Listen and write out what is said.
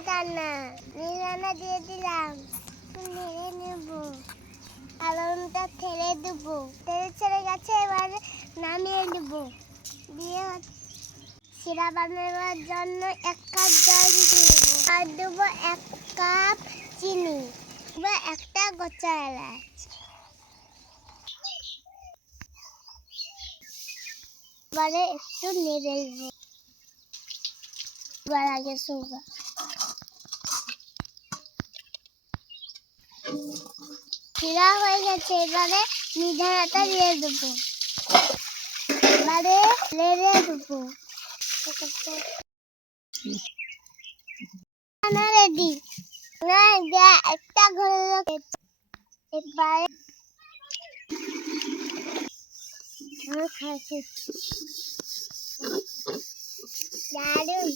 মিহিদানা মিহিদানা দিয়ে দিলাম, নেড়ে নেব, আলুটা ছেড়ে দেবো, ছেড়ে গেছে, এবার নামিয়ে নেব। দিয়ে শিরা বানানোর জন্য 1 কাপ জল দেবো, আর দেবো 1 কাপ চিনি, বা একটা গোটা এলাচ। এবারে একটু নেড়ে দেবো, এবার আগে সুগার শিরা হয়ে গেছে। এবারে মিহিদানাটা দিয়ে দেবো, এবারে নেড়ে দেবো। রেডি। একটা ঘরে এবারে খাচ্ছি দারুন।